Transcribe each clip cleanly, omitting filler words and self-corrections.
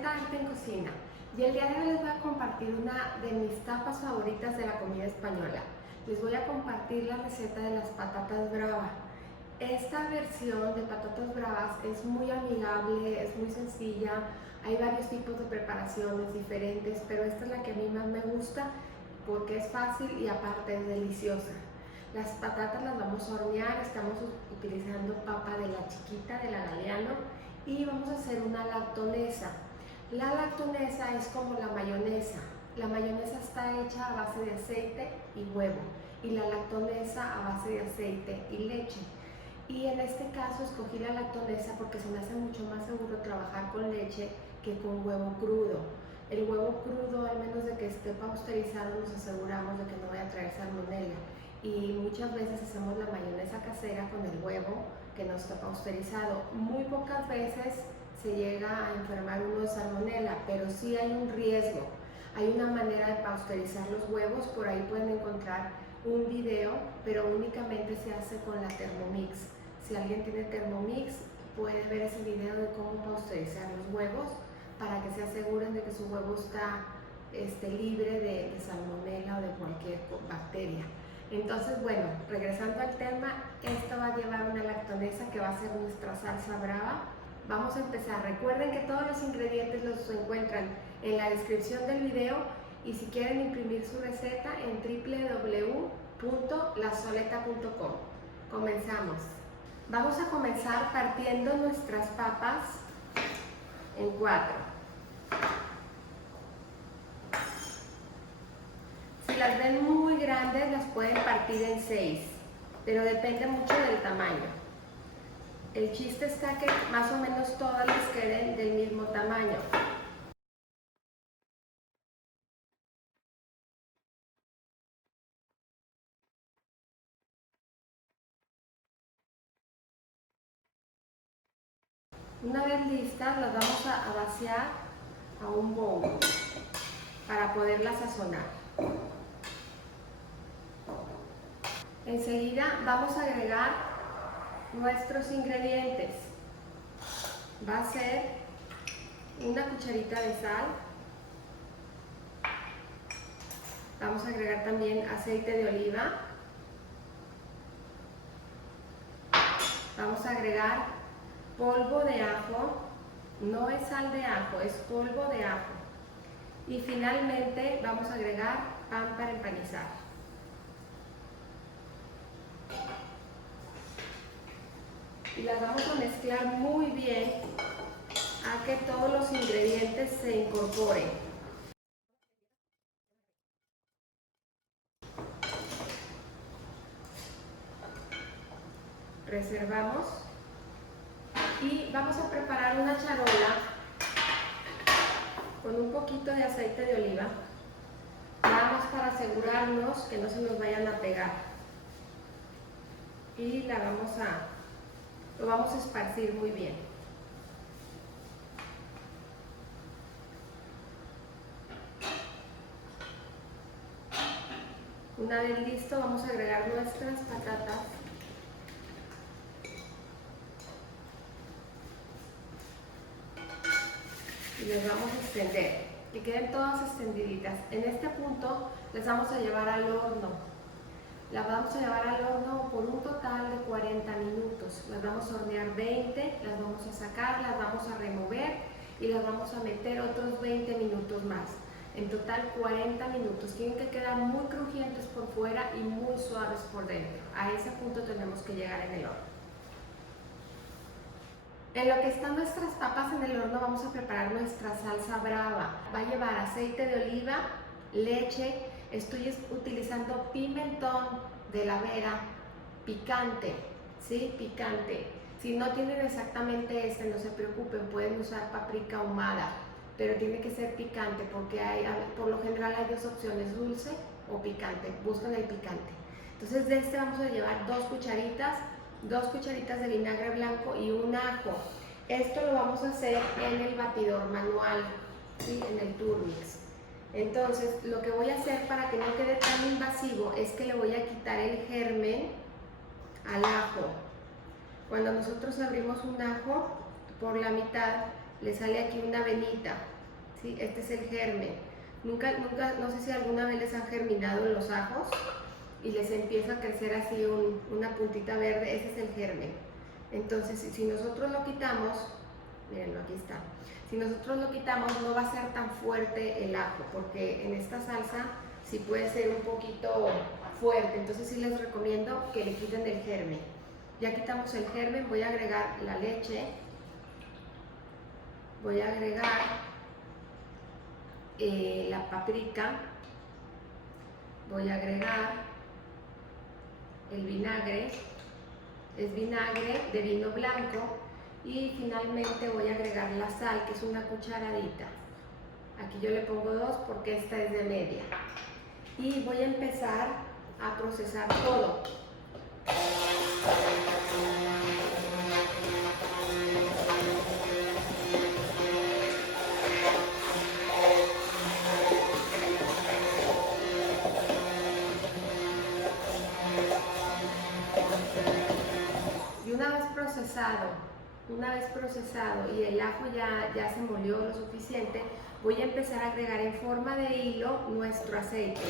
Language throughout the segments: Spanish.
receta Arte en Cocina, y el día de hoy les voy a compartir una de mis tapas favoritas de la comida española. Les voy a compartir la receta de las patatas bravas. Esta versión de patatas bravas es muy amigable, es muy sencilla, hay varios tipos de preparaciones diferentes, pero esta es la que a mí más me gusta porque es fácil y aparte es deliciosa. Las patatas las vamos a hornear, estamos utilizando papa de la chiquita, de la Galeano, y vamos a hacer una lactonesa. La lactonesa es como la mayonesa. La mayonesa está hecha a base de aceite y huevo, y la lactonesa a base de aceite y leche. Y en este caso escogí la lactonesa porque se me hace mucho más seguro trabajar con leche que con huevo crudo. El huevo crudo, al menos de que esté pasteurizado, nos aseguramos de que no vaya a traer salmonela. Y muchas veces hacemos la mayonesa casera con el huevo que no está pasteurizado. Muy pocas veces se llega a enfermar uno de salmonela, pero sí hay un riesgo. Hay una manera de pasteurizar los huevos, por ahí pueden encontrar un video, pero únicamente se hace con la Thermomix. Si alguien tiene Thermomix, puede ver ese video de cómo pasteurizar los huevos para que se aseguren de que su huevo está libre de salmonela o de cualquier bacteria. Entonces, bueno, regresando al tema, esto va a llevar una lactonesa que va a ser nuestra salsa brava. Vamos a empezar. Recuerden que todos los ingredientes los encuentran en la descripción del video, y si quieren imprimir su receta en www.lasoleta.com. Comenzamos. Vamos a comenzar partiendo nuestras papas en 4. Si las ven muy grandes, las pueden partir en 6, pero depende mucho del tamaño. El chiste está que más o menos todas les queden del mismo tamaño. Una vez listas, las vamos a vaciar a un bowl para poderlas sazonar. Enseguida vamos a agregar nuestros ingredientes. Va a ser una cucharita de sal. Vamos a agregar también aceite de oliva. Vamos a agregar polvo de ajo. No es sal de ajo, es polvo de ajo. Y finalmente vamos a agregar pan para empanizar. Y las vamos a mezclar muy bien a que todos los ingredientes se incorporen. Reservamos y vamos a preparar una charola con un poquito de aceite de oliva, nada más para asegurarnos que no se nos vayan a pegar, y lo vamos a esparcir muy bien. Una vez listo, vamos a agregar nuestras patatas. Y les vamos a extender, que queden todas extendiditas. En este punto les vamos a llevar al horno. Las vamos a llevar al horno por un total de 40 minutos. Las vamos a hornear 20, las vamos a sacar, las vamos a remover y las vamos a meter otros 20 minutos más. En total 40 minutos. Tienen que quedar muy crujientes por fuera y muy suaves por dentro. A ese punto tenemos que llegar en el horno. En lo que están nuestras papas en el horno, vamos a preparar nuestra salsa brava. Va a llevar aceite de oliva, leche. Estoy utilizando pimentón de la Vera, picante, ¿sí? Picante. Si no tienen exactamente no se preocupen, pueden usar paprika ahumada, pero tiene que ser picante porque por lo general hay dos opciones, dulce o picante. Buscan el picante. Entonces de vamos a llevar 2 cucharitas de vinagre blanco y un ajo. Esto lo vamos a hacer en el batidor manual, ¿sí? En el Turmix. Entonces, lo que voy a hacer para que no quede tan invasivo es que le voy a quitar el germen al ajo. Cuando nosotros abrimos un ajo por la mitad, le sale aquí una venita, ¿sí? Este es el germen. Nunca, no sé si alguna vez les han germinado los ajos y les empieza a crecer así una puntita verde, ese es el germen. Entonces, si nosotros lo quitamos, mirenlo, aquí está. Si nosotros lo quitamos, no va a ser tan fuerte el ajo, porque en esta salsa sí puede ser un poquito fuerte. Entonces sí les recomiendo que le quiten el germen. Ya quitamos el germen, voy a agregar la leche, voy a agregar la paprika, voy a agregar el vinagre, es vinagre de vino blanco, y finalmente voy a agregar la sal, que es una cucharadita. Aquí yo le pongo 2 porque esta es de media. Y voy a empezar a procesar todo. Y una vez procesado y el ajo ya se molió lo suficiente, voy a empezar a agregar en forma de hilo nuestro aceite.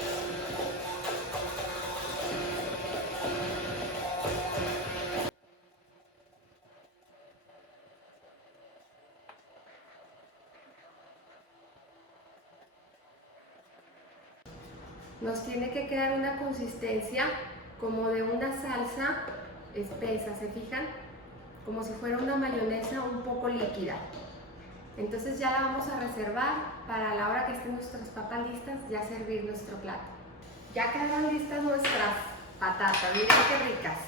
Nos tiene que quedar una consistencia como de una salsa espesa, ¿se fijan? Como si fuera una mayonesa un poco líquida. Entonces ya la vamos a reservar para la hora que estén nuestras papas listas, ya servir nuestro plato. Ya quedaron listas nuestras patatas, miren qué ricas.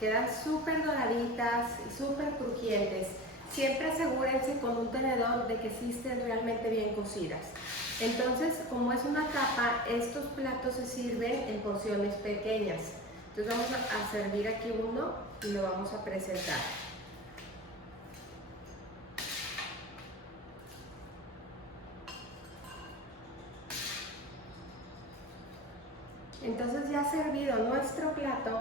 Quedan súper doraditas y súper crujientes. Siempre asegúrense con un tenedor de que sí estén realmente bien cocidas. Entonces, como es una tapa, estos platos se sirven en porciones pequeñas. Entonces vamos a servir aquí uno y lo vamos a presentar. Entonces ya servido nuestro plato,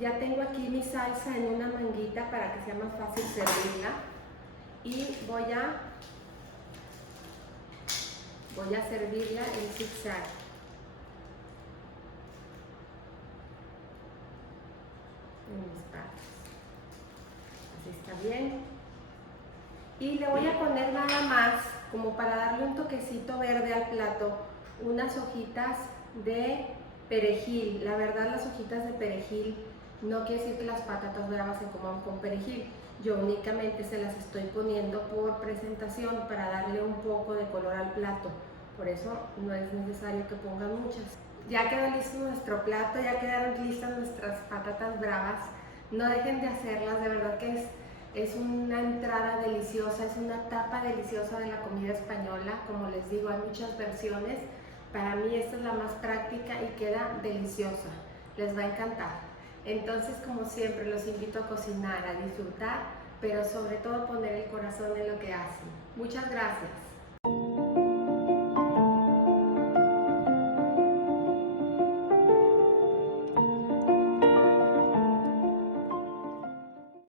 ya tengo aquí mi salsa en una manguita para que sea más fácil servirla, y voy a servirla en zigzag. En mis partes. Así está bien. Y le voy a poner nada más, como para darle un toquecito verde al plato, unas hojitas de perejil. La verdad, las hojitas de perejil no quiere decir que las patatas bravas se coman con perejil. Yo únicamente se las estoy poniendo por presentación para darle un poco de color al plato. Por eso no es necesario que pongan muchas. Ya quedó listo nuestro plato, ya quedaron listas nuestras patatas bravas. No dejen de hacerlas, de verdad que es una entrada deliciosa, es una tapa deliciosa de la comida española. Como les digo, hay muchas versiones. Para mí esta es la más práctica y queda deliciosa. Les va a encantar. Entonces, como siempre, los invito a cocinar, a disfrutar, pero sobre todo poner el corazón en lo que hacen. Muchas gracias.